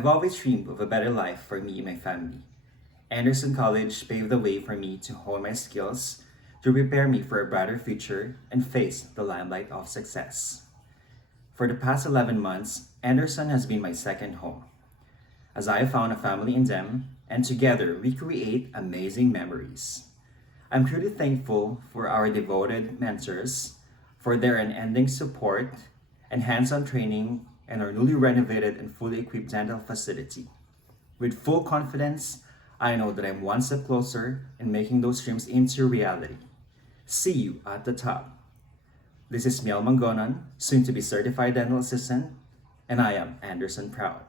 I've always dreamed of a better life for me and my family. Anderson College paved the way for me to hone my skills, to prepare me for a brighter future and face the limelight of success. For the past 11 months, Anderson has been my second home, as I have found a family in them, and together we create amazing memories. I'm truly thankful for our devoted mentors, for their unending support and hands-on training in our newly renovated and fully equipped dental facility. With full confidence, I know that I'm one step closer in making those dreams into reality. See you at the top. This is Miel M, soon to be certified dental assistant, and I am Anderson proud.